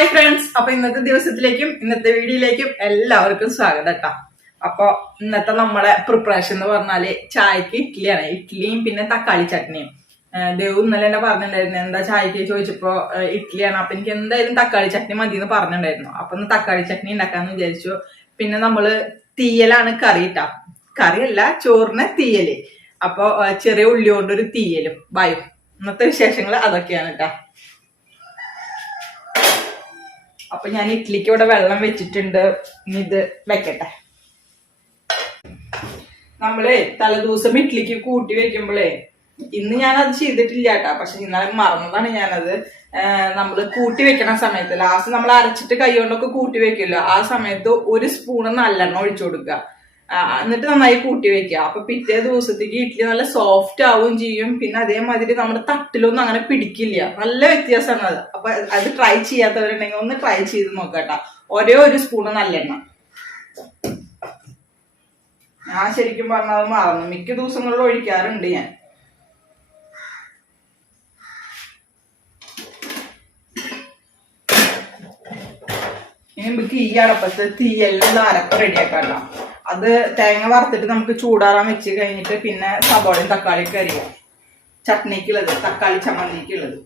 Hi friends അപ്പൊ ഇന്നത്തെ ദിവസത്തിലേക്കും ഇന്നത്തെ വീഡിയോയിലേക്കും എല്ലാവർക്കും സ്വാഗതം കേട്ടോ അപ്പൊ ഇന്നത്തെ നമ്മളെ പ്രിപ്പറേഷൻ എന്ന് പറഞ്ഞാൽ ചായക്ക് ഇഡ്ഡലിയാണ്. ഇഡ്ഡലിയും പിന്നെ തക്കാളി ചട്നിയും. ദേവ് ഇന്നലെ എന്നെ പറഞ്ഞിട്ടുണ്ടായിരുന്നു. എന്താ ചായക്ക് ചോദിച്ചപ്പോ ഇഡ്ഡലിയാണ്. അപ്പൊ എനിക്ക് എന്തായാലും തക്കാളി ചട്നി മതി എന്ന് പറഞ്ഞിട്ടുണ്ടായിരുന്നു. അപ്പൊ ഒന്ന് തക്കാളി ചട്നി ഉണ്ടാക്കാന്ന് വിചാരിച്ചു. പിന്നെ നമ്മൾ തീയലാണ് കറി ഇട്ടാ കറിയല്ല ചോറിന് തീയൽ. അപ്പൊ ചെറിയ ഉള്ളി കൊണ്ടൊരു തീയലും. ബൈ. ഇന്നത്തെ വിശേഷങ്ങൾ അതൊക്കെയാണ് കേട്ടാ അപ്പൊ ഞാൻ ഇഡ്ലിക്ക് ഇവിടെ വെള്ളം വെച്ചിട്ടുണ്ട്. ഇത് വെക്കട്ടെ. നമ്മളെ തലേദിവസം ഇഡ്ലിക്ക് കൂട്ടി വെക്കുമ്പോഴേ ഇന്ന് ഞാൻ അത് ചെയ്തിട്ടില്ല കേട്ടാ. പക്ഷെ ഇന്നലെ മറന്നതാണ് ഞാനത്. ആഹ് നമ്മൾ കൂട്ടി വെക്കണ സമയത്ത് ലാസ്റ്റ് നമ്മൾ അരച്ചിട്ട് കൈ കൊണ്ടൊക്കെ കൂട്ടി വെക്കില്ലോ ആ സമയത്ത് ഒരു സ്പൂണ് നല്ലെണ്ണ ഒഴിച്ചു കൊടുക്കുക. എന്നിട്ട് നന്നായി കൂട്ടി വെക്കുക. അപ്പൊ പിറ്റേ ദിവസത്തേക്ക് ഇഡ്ഡലി നല്ല സോഫ്റ്റ് ആവുകയും ചെയ്യും. പിന്നെ അതേമാതിരി നമ്മുടെ തട്ടിലൊന്നും അങ്ങനെ പിടിക്കില്ല. നല്ല വ്യത്യാസമാണ് അത്. അപ്പൊ അത് ട്രൈ ചെയ്യാത്തവരുണ്ടെങ്കിൽ ഒന്ന് ട്രൈ ചെയ്ത് നോക്കട്ടാ. ഒരേ ഒരു സ്പൂണ് നല്ലെണ്ണ ഞാൻ ശരിക്കും പറഞ്ഞത് മറന്നു. മിക്ക ദിവസങ്ങളിലും ഒഴിക്കാറുണ്ട് ഞാൻ. ഇനി നമുക്ക് ഈ അടപ്പത്ത് തീയെല്ലാം അരപ്പ് റെഡിയാക്കാട്ടോ അത് തേങ്ങ വറുത്തിട്ട് നമുക്ക് ചൂടാറാൻ വെച്ച് കഴിഞ്ഞിട്ട് പിന്നെ സബോളയും തക്കാളിയൊക്കെ അരിയാം. ചട്നിക്കുള്ളത് തക്കാളി ചമ്മന്തിക്കുള്ളത്.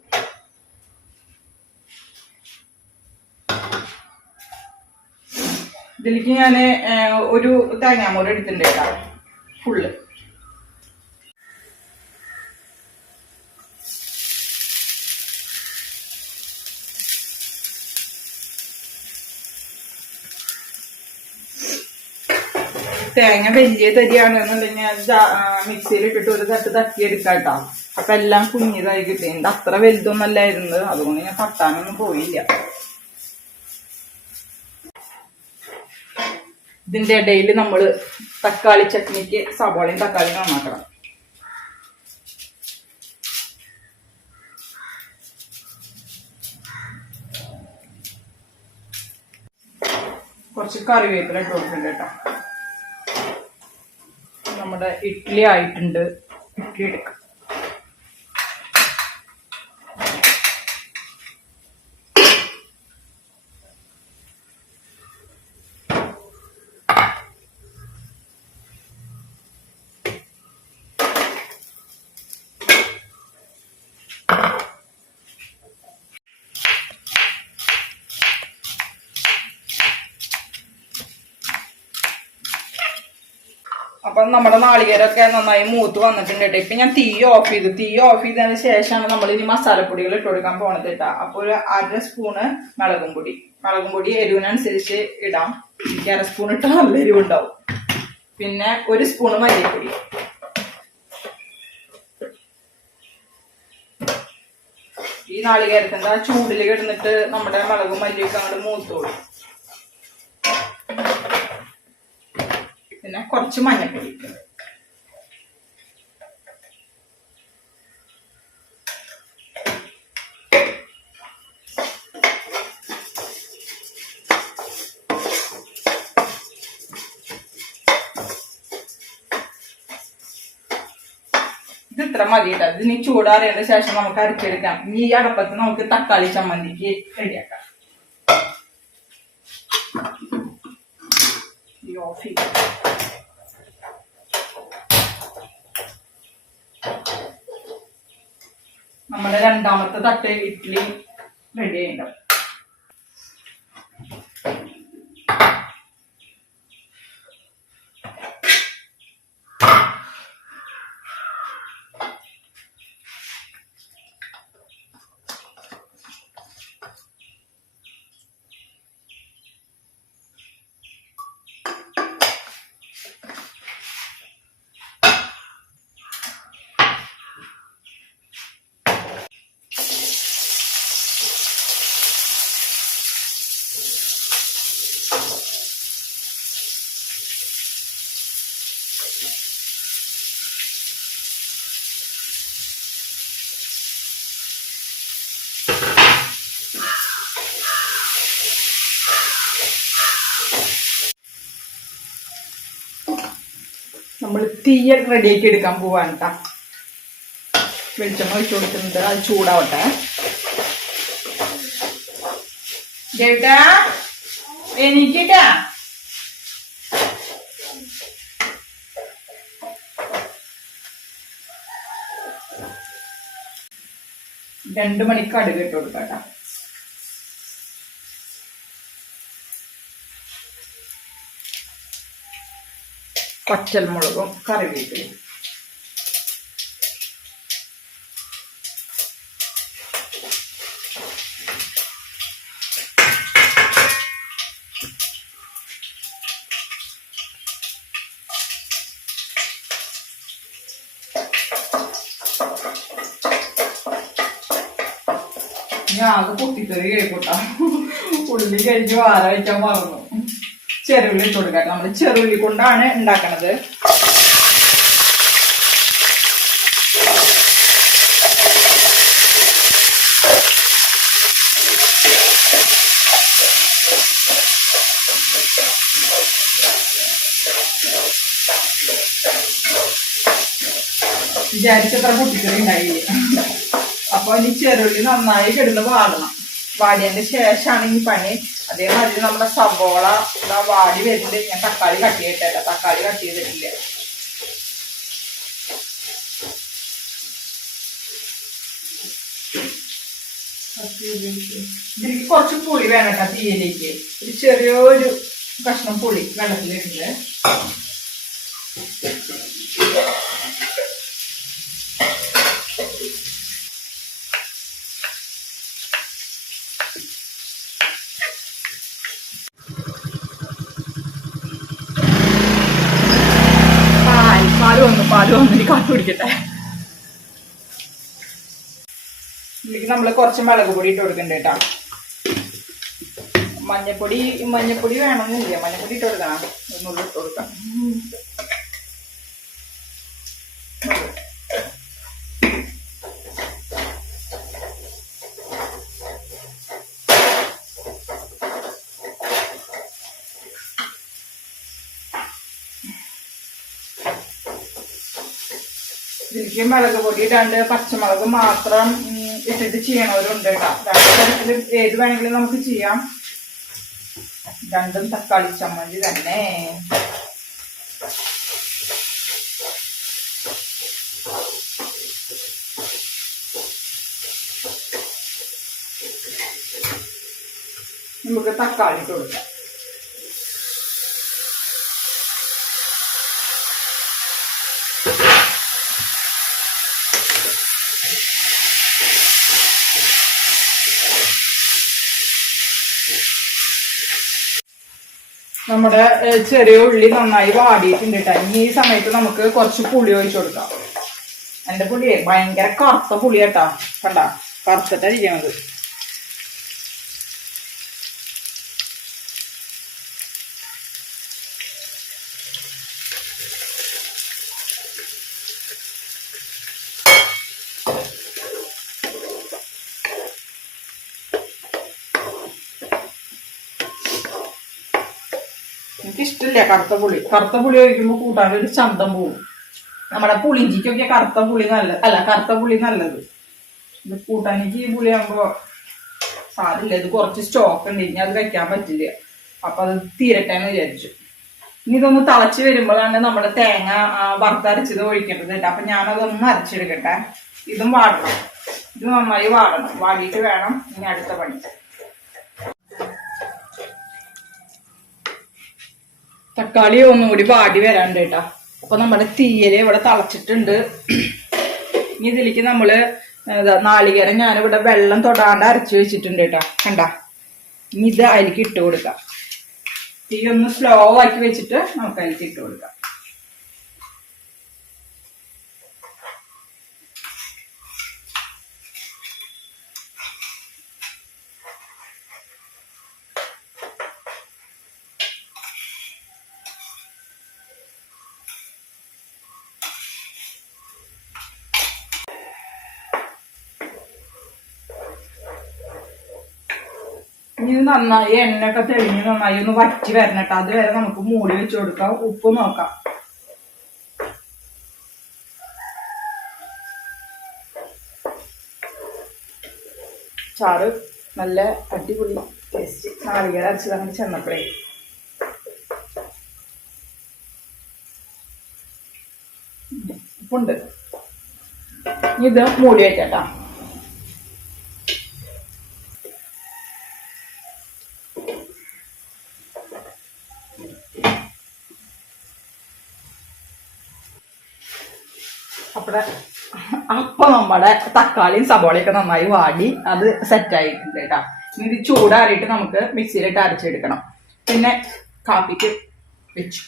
ഇതിലേക്ക് ഞാൻ ഒരു തേങ്ങാമൂരം എടുത്തിട്ടുണ്ട് ഫുള്ള്. തേങ്ങ വലിയ തരിയാണ് എന്നുണ്ടെങ്കിൽ മിക്സിയിൽ ഇട്ടിട്ട് ഒരു തട്ട് തട്ടിയെടുക്കാം കേട്ടോ. അപ്പൊ എല്ലാം കുഞ്ഞിതായി കിട്ടിയിട്ടുണ്ട് അത്ര വലുതൊന്നും അല്ലായിരുന്നു അതുകൊണ്ട് ഞാൻ തട്ടാനൊന്നും പോയില്ല. ഇതിന്റെ ഇടയിൽ നമ്മൾ തക്കാളി ചട്നിക്ക് സവാളയും തക്കാളിയും നന്നാക്കണം. കുറച്ച് കറിവേപ്പില ഇട്ട് കൊടുക്കുന്നുണ്ട് കേട്ടോ. നമ്മുടെ ഇഡ്ഡലി ആയിട്ടുണ്ട്. ഇഡ്ഡലി എടുക്കാം. അപ്പൊ നമ്മുടെ നാളികേരൊക്കെ നന്നായി മൂത്ത് വന്നിട്ടുണ്ട് കേട്ടോ ഇപ്പൊ ഞാൻ തീ ഓഫ് ചെയ്തു. തീ ഓഫ് ചെയ്തതിന് ശേഷമാണ് നമ്മൾ ഇനി മസാലപ്പൊടികൾ ഇട്ട് കൊടുക്കാൻ പോണത് കേട്ടോ അപ്പൊ ഒരു അര സ്പൂണ് മുളകും പൊടി. മുളകും പൊടി എരിവിനനുസരിച്ച് ഇടാം. എനിക്ക് അര സ്പൂൺ ഇട്ടാൽ നല്ല എരിവുണ്ടാവും. പിന്നെ ഒരു സ്പൂണ് മല്ലിപ്പൊടി. ഈ നാളികേരത്തിന്റെ ആ ചൂടിൽ കിടന്നിട്ട് നമ്മുടെ മുളകും മല്ലിയൊക്കെ അങ്ങോട്ട് മൂത്തോളും. പിന്നെ കുറച്ച് മഞ്ഞപ്പൊടി ഇത് ഇത്ര മതി കേട്ടോ ഇതിന് ചൂടാറിയതിന് ശേഷം നമുക്ക് അരച്ചെടുക്കാം. ഇനി ഈ അടപ്പത്ത് നമുക്ക് തക്കാളി ചമ്മന്തിക്ക് റെഡിയാക്കാം ഈ ഓഫ് ചെയ്യും നമ്മുടെ രണ്ടാമത്തെ തട്ട് ഇഡ്ഡലി റെഡി ആയിട്ടുണ്ടാവും നമ്മൾ തീയൽ റെഡിയാക്കി എടുക്കാൻ പോവാണ് കേട്ടോ വെളിച്ചെണ്ണ ഒഴിച്ചു കൊടുക്കുന്നത് അത് ചൂടാവട്ടെ. ചേട്ടാ എനിക്കിട്ടാ രണ്ടു മണിക്ക് കടുക് കൊടുക്കാം കൊടുക്കട്ടാ പച്ചൽമുളകും കറിവേപ്പിലയും. ഞാൻ അത് പൊട്ടിത്തെറി കഴിക്കൂട്ടാ ഉള്ളി കഴിഞ്ഞ് വാര വെച്ചാൽ മറന്നു. ചെറുള്ളി ഇട്ട് കൊടുക്കാം. നമ്മൾ ചെറുള്ളി കൊണ്ടാണ് ഉണ്ടാക്കണത്. വിചാരിച്ചത്ര കുട്ടിക്കറി ഉണ്ടായില്ല? അപ്പൊ ഇനി ചെറുള്ളി നന്നായി കിടന്ന് വാടണം. വാടിയതിന്റെ ശേഷമാണ് ഈ പണി അതേമാതിരി നമ്മുടെ സവോള ഇതാ വാടി വരുന്നുണ്ട്. ഞാൻ തക്കാളി കട്ട് ചെയ്തിട്ടല്ല തക്കാളി കട്ട് ചെയ്തിട്ടില്ല. ഇതിലേക്ക് കുറച്ച് പുളി വേണം കേട്ടോ തീയിലേക്ക്. ഒരു ചെറിയൊരു കഷ്ണം പുളി വെള്ളത്തിലിട്ടുണ്ട് പാൽ പാൽ വന്നു പാൽ വന്നു ഇനി ഇതിലേക്ക് നമ്മൾ കുറച്ച് മുളക് പൊടി ഇട്ട് കൊടുക്കണ്ട മഞ്ഞപ്പൊടി മഞ്ഞപ്പൊടി വേണമെന്നില്ല. മഞ്ഞപ്പൊടി ഇട്ട് കൊടുക്കണം. ഒന്നുള്ളി ഇട്ട് കൊടുക്കാം. ഇതിലേക്ക് മുളക് പൊടി ഇടാണ്ട് പച്ചമുളക് മാത്രം ഇട്ടിട്ട് ചെയ്യണവരുണ്ട് കേട്ടോ. ഏത് വേണമെങ്കിലും നമുക്ക് ചെയ്യാം. രണ്ടും തക്കാളി ചമ്മന്തി തന്നെ. നമുക്ക് തക്കാളി കൊടുക്കാം. നമ്മുടെ ചെറിയ ഉള്ളി നന്നായി വാടിയിട്ടുണ്ട് കേട്ടോ ഇനി ഈ സമയത്ത് നമുക്ക് കുറച്ച് പുളി ഒഴിച്ചു കൊടുക്കാം. എന്റെ പുളിയെ ഭയങ്കര കറുത്ത പുളി കേട്ടാ കണ്ട കറുത്തിട്ടാ ഇരിക്കണത് എനിക്ക് ഇഷ്ടമില്ല കറുത്ത പുളി. കറുത്ത പുളി ഒഴിക്കുമ്പോൾ കൂട്ടാൻ ഒരു ശബ്ദം പോകും നമ്മുടെ പുളിഞ്ചിക്കൊക്കെ കറുത്ത പുളി നല്ല അല്ല കറുത്ത പുളി നല്ലത്. ഇത് കൂട്ടാനിക്ക് ഈ പുളിയാകുമ്പോ സാരില്ല ഇത് കുറച്ച് സ്റ്റോക്ക് ഉണ്ട്. ഇനി അത് വെക്കാൻ പറ്റില്ല. അപ്പൊ അത് തീരട്ടെ എന്ന് വിചാരിച്ചു. ഇനി ഇതൊന്ന് തിളച്ച് വരുമ്പോഴാണ് നമ്മുടെ തേങ്ങ വറുത്തരച്ചത് ഒഴിക്കേണ്ടത് കേട്ടോ അപ്പൊ ഞാനതൊന്ന് അരച്ചെടുക്കട്ടെ. ഇതും വാടണം. ഇത് നന്നായി വാടണം. വാടിയിട്ട് വേണം ഇനി അടുത്ത പണി. തക്കാളി ഒന്നുകൂടി വാടി വരാണ്ട് കേട്ടാ അപ്പൊ നമ്മുടെ തീയൽ ഇവിടെ തളച്ചിട്ടുണ്ട്. ഇനി ഇതിലേക്ക് നമ്മൾ നാളികേരം ഞാനിവിടെ വെള്ളം തൊടാണ്ട് അരച്ചു വെച്ചിട്ടുണ്ട് കേട്ടാ കണ്ട? ഇനി ഇത് അതിലേക്ക് ഇട്ട് കൊടുക്കാം. തീ ഒന്ന് സ്ലോ ആക്കി വെച്ചിട്ട് നമുക്ക് അതിലേക്ക് ഇട്ട് കൊടുക്കാം. ഇനി നന്നായി എണ്ണയൊക്കെ തെളിഞ്ഞ് നന്നായി ഒന്ന് വറ്റി വരണട്ടോ അതുവരെ നമുക്ക് മൂടി വെച്ച് കൊടുക്കാം. ഉപ്പ് നോക്കാം. ചാറ് നല്ല അടിപൊളി ടേസ്റ്റ് നാളികേരം അരച്ചത് അങ്ങനെ ചെന്നപ്പോഴേ. ഉപ്പുണ്ട്. ഇത് മൂടി അപ്പടെ അപ്പൊ നമ്മുടെ തക്കാളിയും സബോളയൊക്കെ നന്നായി വാടി അത് സെറ്റ് ആയിട്ടുണ്ട് കേട്ടോ. ഇത് ചൂടാറിയിട്ട് നമുക്ക് മിക്സിയിലിട്ട് അരച്ചെടുക്കണം. പിന്നെ കാപ്പിക്ക് വെച്ചു.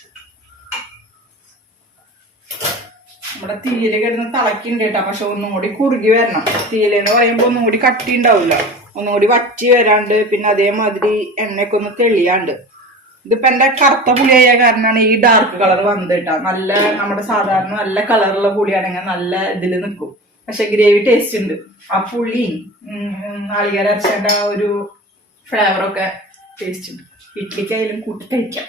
നമ്മുടെ തീയിൽ കിടന്ന് തിളക്കിണ്ട് കേട്ടോ. പക്ഷെ ഒന്നും കൂടി കുറുകി വരണം. തീയിലെന്ന് പറയുമ്പോ ഒന്നും കൂടി കട്ടി ഉണ്ടാവില്ല ഒന്നും കൂടി വറ്റി വരാണ്ട് പിന്നെ അതേമാതിരി എണ്ണയൊക്കെ ഒന്ന് തെളിയാണ്ട്. ഇതിപ്പോ എന്റെ കറുത്ത പുളിയായ കാരണമാണ് ഈ ഡാർക്ക് കളർ വന്നത് കേട്ടോ. നല്ല നമ്മുടെ സാധാരണ നല്ല കളറുള്ള പുളിയാണെങ്കിൽ നല്ല ഇതിൽ നിൽക്കും. പക്ഷെ ഗ്രേവി ടേസ്റ്റ് ഉണ്ട്. ആ പുളിയും നാളികേര ഒരു ഫ്ലേവറൊക്കെ ടേസ്റ്റ് ഉണ്ട്. ഇഡ്ലിക്കായാലും കൂട്ടി കഴിക്കാം.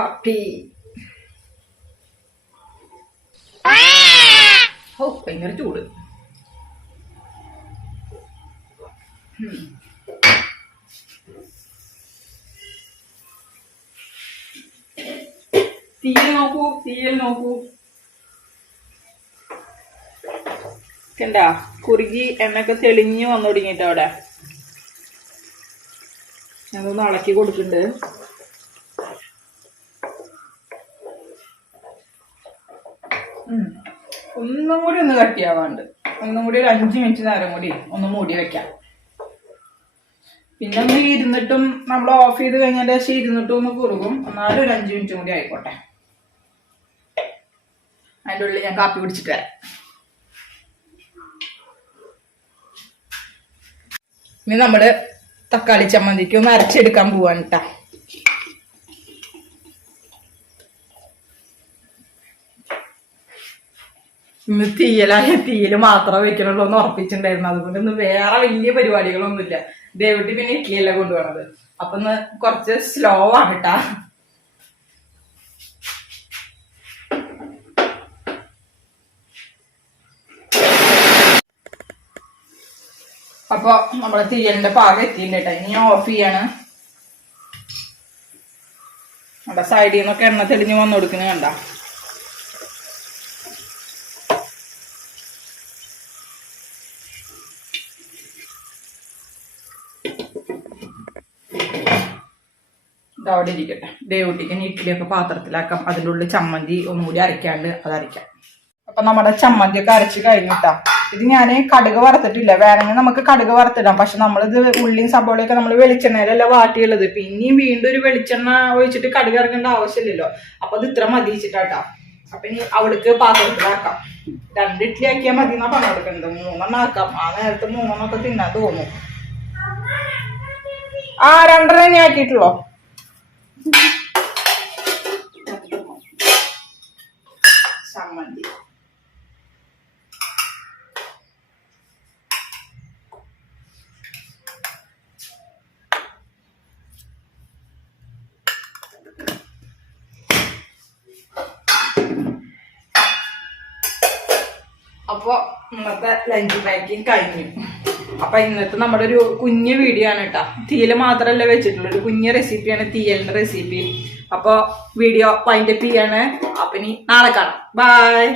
കാപ്പി ഓ ഭയങ്കര ചൂട്. തീയിൽ നോക്കൂ തീയിൽ നോക്കൂ. കണ്ടാ കുറുകി എണ്ണൊക്കെ തെളിഞ്ഞു വന്നു തുടങ്ങിയിട്ട് അവിടെ? ഞാനൊന്ന് ഇളക്കി കൊടുക്കുന്നുണ്ട് ഒന്നും കൂടി ഒന്ന് കട്ടിയാവാണ്ട്. ഒന്നും കൂടി ഒരു അഞ്ച് മിനിറ്റ് നേരം കൂടി ഒന്ന് മൂടി വെക്കാം. പിന്നെ ഒന്ന് ഇരുന്നിട്ടും നമ്മൾ ഓഫ് ചെയ്ത് കഴിഞ്ഞാൽ ശേഷം ഇരുന്നിട്ടും ഒന്ന് കുറുകും. എന്നാലും ഒരു അഞ്ച് മിനിറ്റും കൂടി ആയിക്കോട്ടെ. അതിന്റെ ഉള്ളിൽ ഞാൻ കാപ്പി പിടിച്ചിട്ട് വരാം. ഇനി നമ്മൾ തക്കാളി ചമ്മന്തിക്ക് ഒന്ന് അരച്ചെടുക്കാൻ പോവാണ് കേട്ടാ ഇന്ന് തീയലായ തീയൽ മാത്രമേ വെക്കണുള്ളൂ എന്ന് ഉറപ്പിച്ചിട്ടുണ്ടായിരുന്നു. അതുകൊണ്ട് ഇന്ന് വേറെ വലിയ പരിപാടികളൊന്നുമില്ല. ദേവട്ടി പിന്നെ ഇഡ്ഡലിയല്ല കൊണ്ടുപോകണത് അപ്പൊ ഇന്ന് കുറച്ച് സ്ലോ ആണ് കേട്ടാ അപ്പൊ നമ്മളെ തീയലിന്റെ പാകം എത്തിയിട്ടുണ്ട് ഇനി ഓഫ് ചെയ്യാണ്. നമ്മുടെ സൈഡിൽ നിന്നൊക്കെ എണ്ണ തെളിഞ്ഞു വന്നു കൊടുക്കുന്നത് കണ്ട. ഇതവിടെ ഇരിക്കട്ടെ. ദേവുട്ടിക്ക് ഇഡ്ഡലിയൊക്കെ പാത്രത്തിലാക്കാം. അതിന്റെ ഉള്ളിൽ ചമ്മന്തി ഒന്നുകൂടി അരയ്ക്കാണ്ട് അത് അരയ്ക്കാം അപ്പൊ നമ്മുടെ ചമ്മന്തിയൊക്കെ അരച്ച് കഴിഞ്ഞിട്ടാ. ഇത് ഞാൻ കടുക് വറുത്തിട്ടില്ല. വേണമെങ്കിൽ നമുക്ക് കടുക് വറുത്തിടാം. പക്ഷെ നമ്മളിത് ഉള്ളിയും സബോളയൊക്കെ നമ്മൾ വെളിച്ചെണ്ണയിലല്ല വാട്ടിയുള്ളത്. പിന്നെയും വീണ്ടും ഒരു വെളിച്ചെണ്ണ ഒഴിച്ചിട്ട് കടുക് ഇറക്കേണ്ട ആവശ്യമില്ലല്ലോ. അപ്പൊ അത് ഇത്ര മതി വെച്ചിട്ടാട്ടാ അപ്പൊ ഇനി അവൾക്ക് പാത്രത്തിലാക്കാം. രണ്ട് ഇഡ്ഡലി ആക്കിയാൽ മതി എന്നാ പറഞ്ഞു കൊടുക്കുന്നത് മൂന്നെണ്ണം ആക്കാം. ആ നേരത്തെ മൂന്നെണ്ണൊക്കെ തിന്നാൻ തോന്നും. ആ രണ്ടര ആക്കിയിട്ടുള്ളോ? ചമ്മന്തി. അപ്പോൾ ഇന്നത്തെ ലഞ്ച് പാക്കിങ് കഴിഞ്ഞു. അപ്പൊ ഇന്നത്തെ നമ്മുടെ ഒരു കുഞ്ഞ് വീഡിയോ ആണ് കേട്ടോ. തീയൽ മാത്രമല്ല വെച്ചിട്ടുള്ളൂ ഒരു കുഞ്ഞ് റെസിപ്പിയാണ് തീയലിന്റെ റെസിപ്പി അപ്പൊ വീഡിയോ വൈൻഡപ്പ് ചെയ്യാണ്. അപ്പൊ ഇനി നാളെ കാണാം. ബൈ